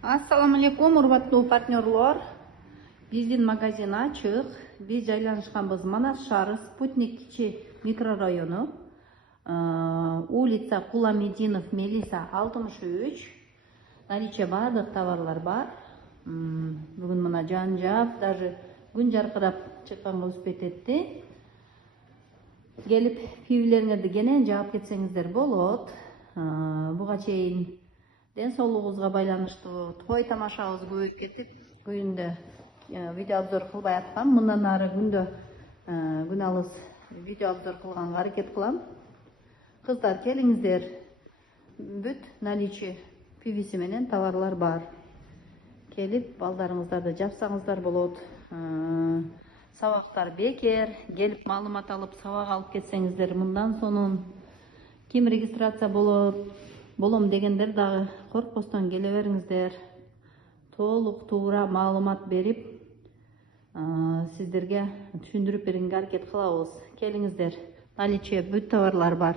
Assalamu alaikum, урматтуу партнерлор. Биздин магазин ачык. Биз жайланышканбыз Манас шаары, Спутник кичи микрорайону. Улица Куламединов, Мелиса 63. Наличие бардык товарлар бар. Бүгүн мына жан-жак, даже күн жаркырап чыкканга успеть этти. Келип пивилериңерди кенен жаап кетсеңиздер болот. Буга чейин ден соолугубузга байланыштуу той тамашабыз көбөйүп кетип, күндө видео обзор кылбай аткам. Мындан ары күндө күн алыс видео обзор кылганга аракет кылам. Кыздар, келиңиздер. Бүт наличие пивиси менен товарлар бар. Келип балдарыңыздарды жапсаңыздар болот. Сабактар бекер, келип маалымат алып сабак алып кетсеңиздер мындан сонун. Ким регистрация болом дегендер дагы коркпостон келе бериңиздер. Толук туура маалымат берип, сиздерге түшүндүрүп бергенге аракет кылабыз. Келиңиздер. Наличие бүт товарлар бар.